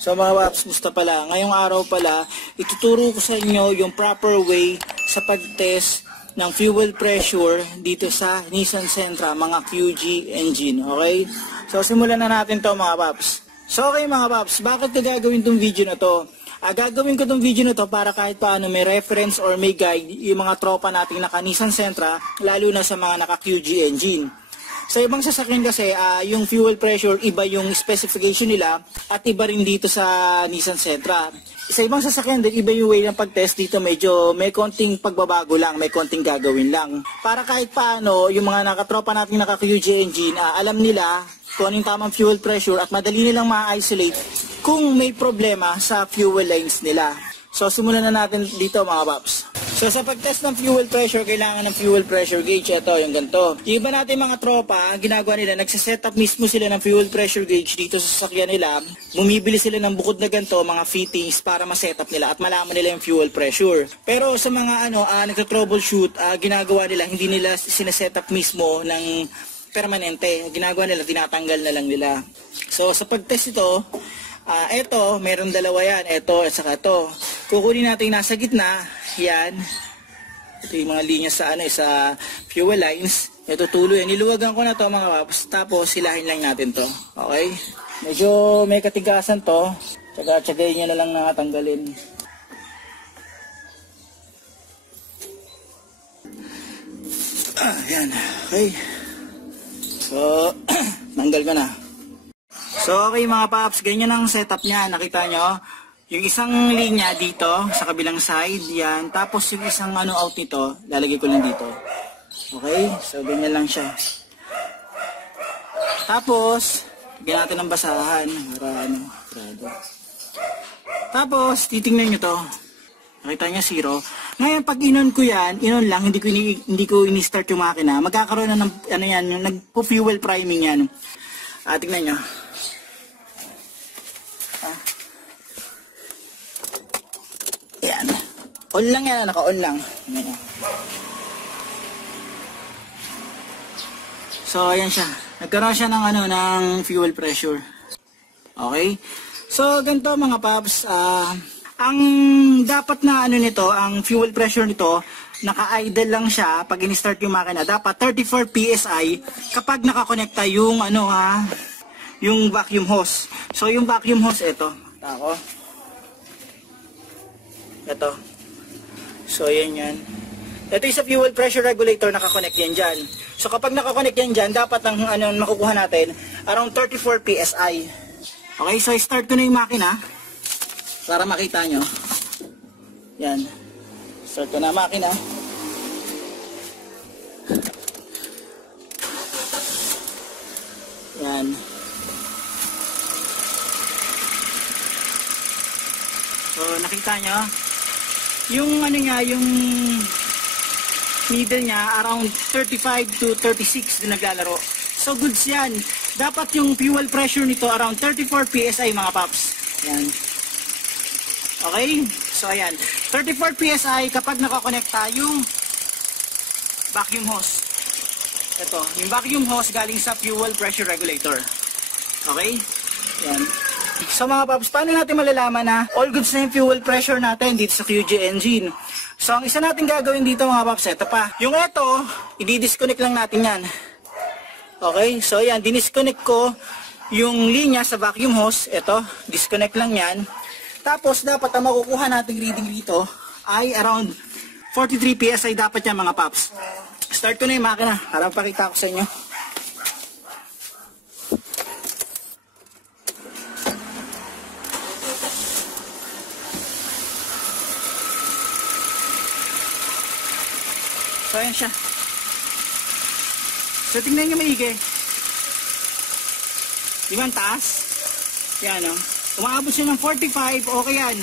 So mga paps, musta pala? Ngayong araw pala, ituturo ko sa inyo yung proper way sa pag-test ng fuel pressure dito sa Nissan Sentra, mga QG engine, okay? So simulan na natin to mga paps. So okay mga paps, bakit ko gagawin tong video na to? Gagawin ko tong video na to para kahit paano may reference or may guide yung mga tropa nating naka Nissan Sentra, lalo na sa mga naka QG engine. Sa ibang sasakyan kasi, yung fuel pressure, iba yung specification nila at iba rin dito sa Nissan Sentra. Sa ibang sasakyan din, iba yung way ng pag-test dito, medyo may konting pagbabago lang, may konting gagawin lang. Para kahit paano, yung mga nakatropa natin naka-QG engine, alam nila kung anong tamang fuel pressure at madali nilang ma-isolate kung may problema sa fuel lines nila. So simulan na natin dito mga paps. So sa pag-test ng fuel pressure, kailangan ng fuel pressure gauge. Ito, yung ganito. Yung iba natin mga tropa, ang ginagawa nila, nagsiset up mismo sila ng fuel pressure gauge dito sa sasakyan nila. Bumibili sila ng bukod na ganito, mga fittings, para ma-set up nila at malaman nila yung fuel pressure. Pero sa mga nagka-troubleshoot, ginagawa nila, hindi nila sineset up mismo ng permanente. Ginagawa nila, tinatanggal na lang nila. So sa pag-test ito, eto, meron dalawa yan. Eto at saka ito. Kukunin natin nasa gitna. Yan. Ito yung mga linya sa sa fuel lines. Ito tulo yan. Niluwagan ko na to mga paps. Tapos silahin lang natin to. Okay? Medyo may katigasan to. Tsaga-tsagayin nyo na lang nakatanggalin. Yan. Okay. So, tanggal ko na. So okay mga paps, ganyan ang setup niya. Nakita nyo? Yung isang linya dito sa kabilang side, yan. Tapos yung isang out nito, lalagay ko lang dito. Okay? So ganyan lang siya. Tapos, bigyan natin ng basahan para grado. Tapos, titingnan nyo to. Nakita nyo, 0. Ngayon, pag inon ko yan, inon lang, hindi ko ini-start yung makina. Magkakaroon na ng, nagpo-fuel priming yan. Tingnan nyo. Yan. On lang yan, naka-on lang. Ayan. So, ayan siya. Nagkaroon siya ng ng fuel pressure. Okay? So, ganito mga paps, ang dapat na nito, ang fuel pressure nito, naka-idle lang siya pag in-start yung makina. Dapat 34 PSI kapag nakakonekta yung yung vacuum hose. So, yung vacuum hose ito. Ito. So, yan. Ito yung sa fuel pressure regulator, nakakonect yan dyan. So, kapag nakakonect yan dyan, dapat ang makukuha natin, around 34 PSI. Okay, so start ko na yung makina para makita nyo. Yan. Start ko na makina. Yan. So, nakita nyo? Yung yung needle niya, around 35 to 36 din naglalaro. So, goods yan. Dapat yung fuel pressure nito, around 34 PSI mga paps. Yan. Okay? So, ayan. 34 PSI kapag nakakonekta yung vacuum hose. Ito. Yung vacuum hose galing sa fuel pressure regulator. Okay? Yan. So mga paps, paano natin malalaman na all goods na yung fuel pressure natin dito sa QG engine? So ang isa natin gagawin dito mga paps, ito pa. Yung ito, i-disconnect lang natin yan. Okay, so yan, dinisconnect ko yung linya sa vacuum hose. Ito, disconnect lang yan. Tapos dapat ang makukuha natin reading dito ay around 43 PSI dapat yan mga paps. Start ko na yung makina para pakita ko sa inyo. So, ayan siya. So, tingnan nyo maigi. Di ba ang taas? Yan, o. Umaabot siya ng 45, okay yan.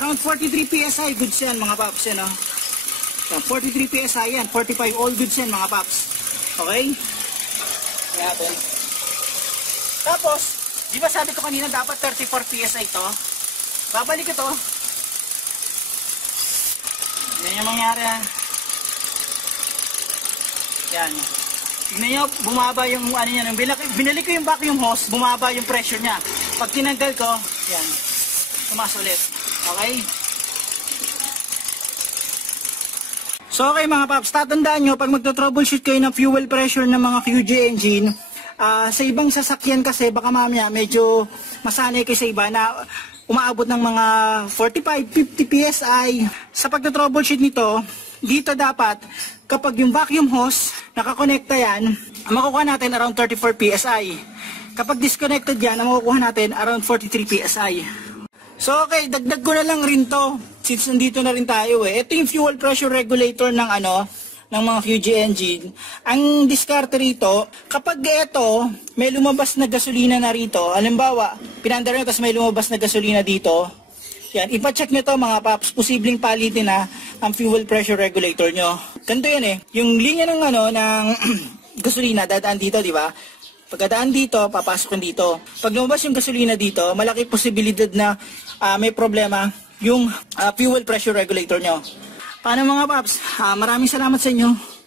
Around 43 PSI, goods yan, mga paps, yan, o. Yan, 43 PSI yan, 45, all goods yan, mga paps. Okay? Yan natin. Tapos, di ba sabi ko kanina, dapat 34 PSI ito? Babalik ito. Yan yung mangyari, ha. Yan. Tignan nyo, bumaba yung binalik ko yung vacuum hose, bumaba yung pressure niya. Pag tinanggal ko, yan, tumaas ulit. Okay? So okay mga paps, tatandaan nyo, pag magto-troubleshoot kayo ng fuel pressure ng mga QG engine, sa ibang sasakyan kasi baka mamaya medyo masanay kayo sa iba na umaabot ng mga 45-50 PSI. Sa pagto-troubleshoot nito, dito dapat kapag yung vacuum hose nakakonekta yan, makukuha natin around 34 PSI. Kapag disconnected yan, makukuha natin around 43 PSI. So okay, dagdag ko na lang rin to since nandito na rin tayo eh. Ito yung fuel pressure regulator ng ng mga QG engine. Ang diskarte rito, kapag ito may lumabas na gasolina na rito, halimbawa, pinandar nyo tapos may lumabas na gasolina dito, yan, ipa-check nyo to mga paps, posibleng palitin na ang fuel pressure regulator nyo. Ganito yan eh, yung linya ng ng gasolina dadaan dito, di ba? Pagkadaan dito, papasok dito. Pag lumabas yung gasolina dito, malaki posibilidad na may problema yung fuel pressure regulator nyo. Paano mga paps? Maraming salamat sa inyo.